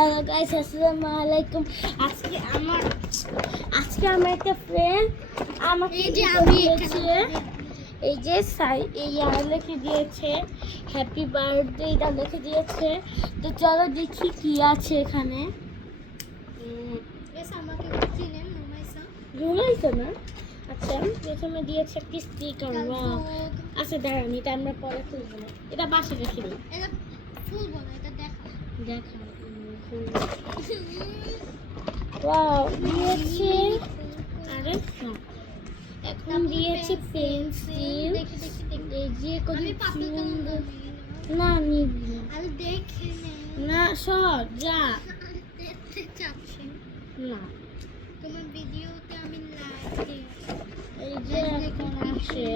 Hello guys, আসসালামু আলাইকুম। আজকে আমার একটা ফ্রেন্ড আমাকে এই যে লিখে দিয়েছে হ্যাপি বার্থডে, এটা লিখে দিয়েছে। তো চলো দেখি কি আছে এখানে। ঘুমাইছো না? আচ্ছা, প্রথমে দিয়েছে একটি স্টিকার। আচ্ছা দাঁড়ান, এটা আমরা পরে খুলবো না, এটা বাসে রেখে দিই। দেখা ওয়াও দিয়েছে। আরে হ্যাঁ, এখন দিয়েছে পেন্সিল। এই যে কত সুন্দর। না নিবি না, সর যা। না এই যে এখন আসে,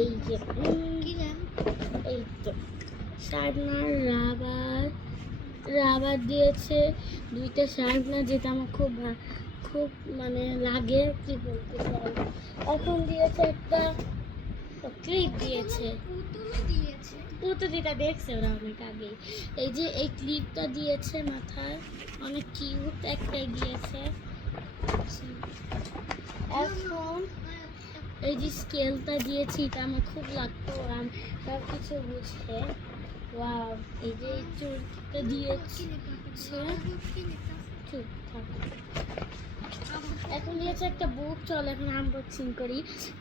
এই যে এই তো শার্পনার, রাবার দিয়েছে দুইটা শার্পনার, যেটা আমার খুব মানে লাগে, কি বলতে চাই। এখন দিয়েছে একটা ক্লিপ দিয়েছে, পুতুলিটা দেখছে ওরা অনেক আগে। এই যে এই ক্লিপটা দিয়েছে মাথায়, অনেক কিউট একটা দিয়েছে। এখন এই যে স্কেলটা দিয়েছি, এটা আমার খুব লাগতো, আর সব কিছু বুঝে। ওয়াও, এই যে এই চুলটা দিয়েছে। চুপ থাক। এখন দিয়েছে একটা বুক। চল এখন আনবক্সিং করি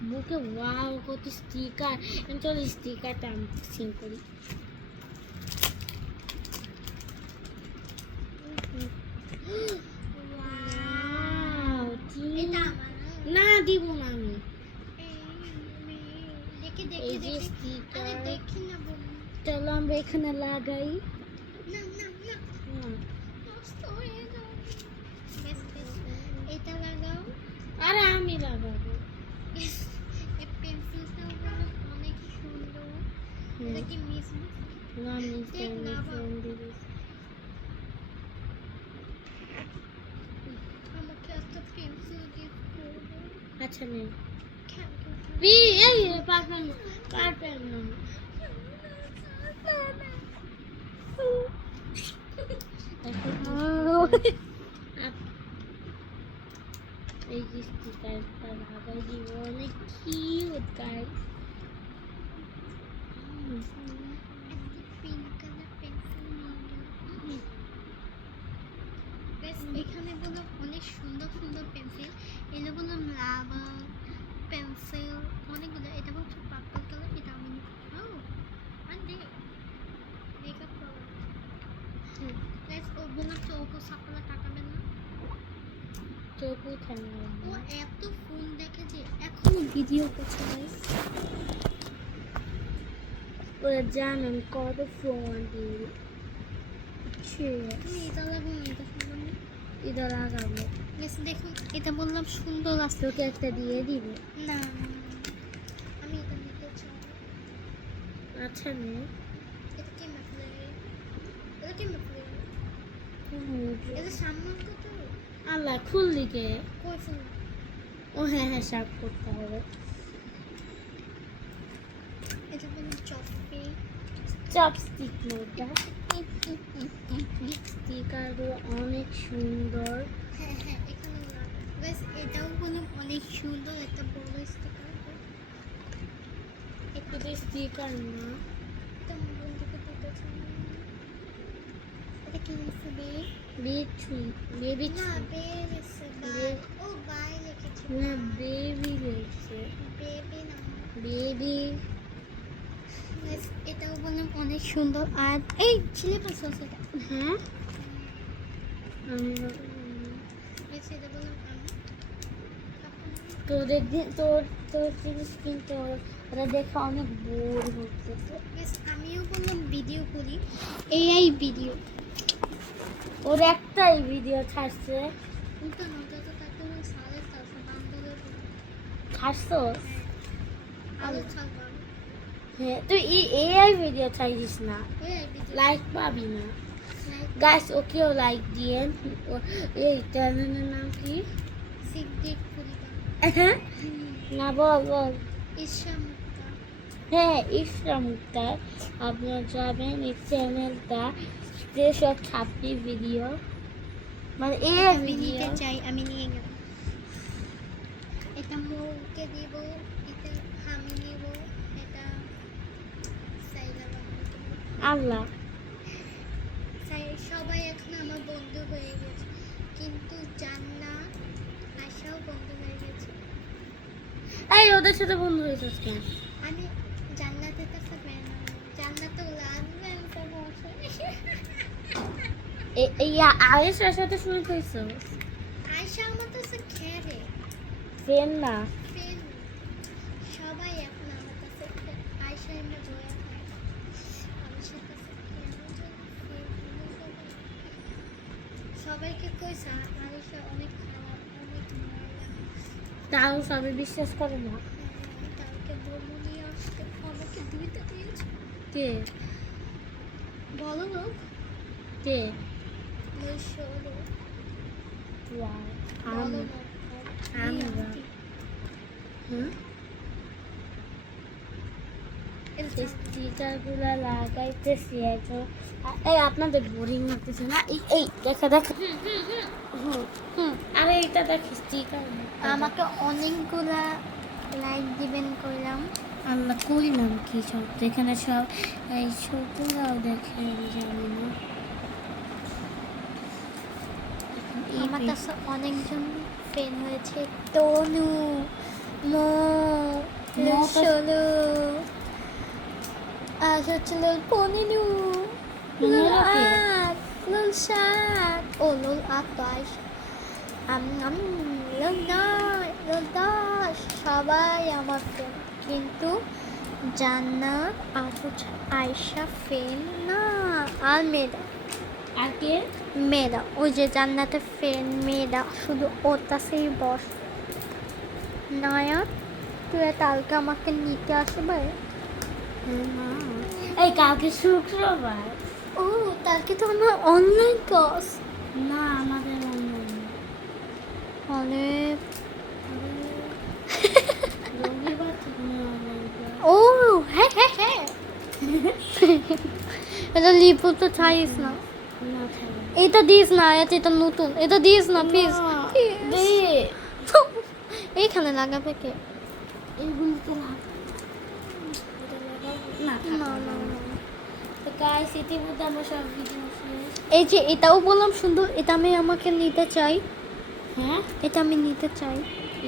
বুকে। ওয়াও কত স্টিকার। চল স্টিকারটা আনবক্সিং করি। না দিব না আমি। এই যে স্টিকার, চলো আমরা এখানে লাগাই। আরে আমি লাগাবো। না আচ্ছা নেই, পারবেন না। এই যে স্টিকারটা লাগাই দিব, অনেক কিউট গাইস। এখানে বললাম অনেক সুন্দর সুন্দর পেন্সিল, এগুলো বললাম রাবার পেন্সিল অনেকগুলো। এটা হচ্ছে পার্পল কালার, এটা আমি মেকআপ কালার। ও বললাম চৌকো সাপলা টাকাবেন না, চৌকো খান। ও এত ফোন দেখে যে এখন ভিডিও করছে গাইস। ওরা জানেন কত ফোন দিই। তুমি এটা লাগাবো না, এটা সুন্দর না, এটা লাগাবো। দেখুন এটা বললাম সুন্দর আছে, তোকে একটা দিয়ে দিব। না আমি এটা নিতে চাই। আচ্ছা নে। এটা কি মাপলে, এটা কি মাপলে, এটা সামনে কত আল্লাহ খুললি কে? কই ফুল? ও হ্যাঁ হ্যাঁ, শার্প করতে হবে। এটা বললাম চপে চপস্টিক মোটা স্টিকারগুলো অনেক সুন্দর। হ্যাঁ হ্যাঁ, এখানে গাইস এটাও বললাম অনেক সুন্দর একটা বড় স্টিকার। এটা স্টিকার না, এটা বন্ধুকে দিতে চাই। এটা কি লিখবে? বেবি না বেবিছে বাই, ও বাই লিখেছে না, বেবি লিখছে। বেবি না বেবি। গাইস এটাও বললাম অনেক সুন্দর। আর এই ছিলে পাশে আছে এটা, হ্যাঁ আমি গাইস এটা বললাম আমি তোদের তোর তোর জিনিস কিন্তু ওরা দেখে অনেক বোর হচ্ছে। গাইস আমিও বললাম ভিডিও করি, এই ভিডিও ওর একটাই ভিডিও ছাড়ছে। উল্টা নটা তো তাকে সাড়ে 400 বান্ধবের ছাড়ছো? আলো ছাড়বা। হ্যাঁ, তুই এআই ভিডিও ছাড়িস না, এই ভিডিও লাইক পাবি না। লাইক গাইস ওকেও লাইক দিয়েন। এই চ্যানেলের নাম কি? সিদ্দিক পরিবার হ্যাঁ না, বল। ঈশা মুক্তা। হ্যাঁ, ইসলাম মুক্তার। আপনারা যাবেন এই চ্যানেলটা যেসব ছাপড়ি ভিডিও, মানে এ আমি ভিডিও নিতে চাই, আমি নিয়ে গেলাম। এটা মৌকে দিব, এটা আমি নিব, এটা সাইলা বানাতে দিব। আল্লাহ। সবাই এখন আমার বন্ধু হয়ে গেছে, কিন্তু জান্নাত আশাও বন্ধু হয়ে গেছে। এই ওদের সাথে বন্ধু হয়েছিস কেন? আমি জান্নাতের কাছে জান্নাত লাগবে এই আয়েশার সাথে শুরু হয়েছিস? আয়শা আমার কাছে খেলে ফ্রেন্ড না? ফ্রেন্ড। সবাই এখন আমার কাছে আয়শা এমনি জয়া খায় আয়শার কাছে কেন যেন সবাইকে কইছে আয়শা অনেক খারাপ, অনেক ময়লা। তাও সবাই বিশ্বাস করে না। কালকে বলবো নিয়ে আসতে, আমাকে দিতে দিয়েছে। কে বলো লোক কে? বলো ওয়াও, বলো আমি আমি আমি হুম স্টিকারগুলো লাগাইতেছি এখন। এই আপনাদের বোরিং লাগতেছে না? এই দেখা দেখা। আরে এইটা দেখ স্টিকার। আমাকে অনেকগুলা লাইক দিবেন কইলাম। আল্লাহ কইলাম কি সব, যেখানে সব এই ছোটরাও দেখে আমি জানি না। আমার কাছে অনেকজন ফ্রেন্ড হয়েছে, তনু, মো, মো তো- সোনু, আর হচ্ছে লোল পনিনু, লোল পনিনু কে? আট, লোল সাত, ও লোল আট তো আয়শা, লোল নয়, লোল দশ, সবাই আমার ফ্রেন্ড, কিন্তু জান্নাত আর হচ্ছে আয়শা ফ্রেন্ড না। আর মেয়েরা, আর কে? মেয়েরা ওই যে জান্নাতের ফ্রেন্ড মেয়েরা শুধু ওর কাছেই বস। নয়া, তুই কালকে আমাকে নিতে আসবে? এই কালকে শুক্রবার। ও কালকে তো আমার অনলাইন ক্লাস। না আমাদের অনেক রবিবার থেকে online class। ও হ্যাঁ হ্যাঁ হ্যাঁ এটা লিপু তো চাইস না, না থাকে। এটা দিস না, এটা নতুন, এটা দিস না প্লিজ। দে এইখানে লাগাবে কে? এইগুলোতে লাগ না না না না। তো গাইস ইতিমধ্যে আমার সব ভিডিও শেষ। এই যে এটাও বললাম সুন্দর, এটা আমি আমাকে নিতে চাই, হ্যাঁ এটা আমি নিতে চাই।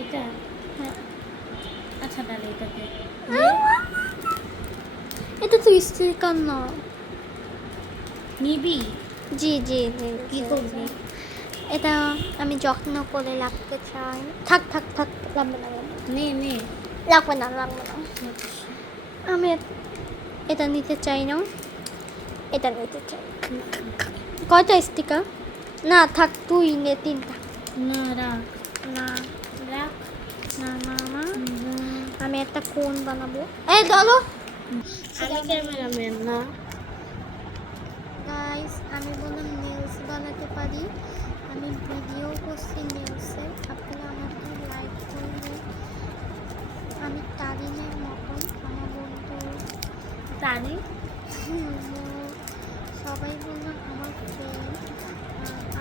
এটা হ্যাঁ আচ্ছা তাহলে এটাতে এটা তো স্টিকার না। নিবি? জি জি জি কি জি, করবি? জি। এটা আমি যত্ন করে রাখতে চাই। থাক থাক থাক, লাগবে না লাগবে না। নে নে লাগবে না লাগবে না। আমি এটা নিতে চাই না, এটা নিতে চাই। কয়টা স্টিকার? না থাক, তুই নে তিনটা। না রাখ না রাখ না না না, না। আমি একটা কোন বানাবো। এই চলো আমি ক্যামেরাম্যান না। গাইস, আমি বললাম নেলস বানাতে পারি, আমি ভিডিও করছি নেলসে, আপনারা আমাকে লাইক করবেন। আমি তারিনের মতন আমার বন্ধু জানি সবাই বললাম আমার ফ্রেন্ড,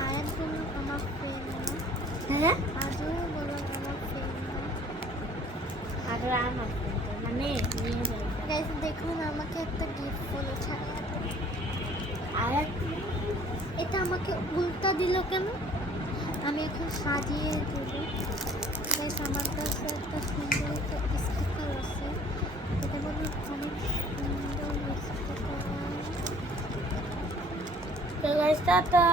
আয়াত বললাম আমার ফ্রেন্ড না, হ্যাঁ আজও বললাম আমার ফ্রেন্ড না। আগে আমার মানে নিয়ে যাই। গাইস দেখুন আমাকে একটা গিফট বলেছে, আর এটা আমাকে উল্টা দিল কেন? আমি এখন সাজিয়ে দেবো। গাইস আমার কাছে একটা সুন্দর একটা স্টিকার আছে, এটা বলুন অনেক সুন্দর স্টিকার। তো গাইস টাটা।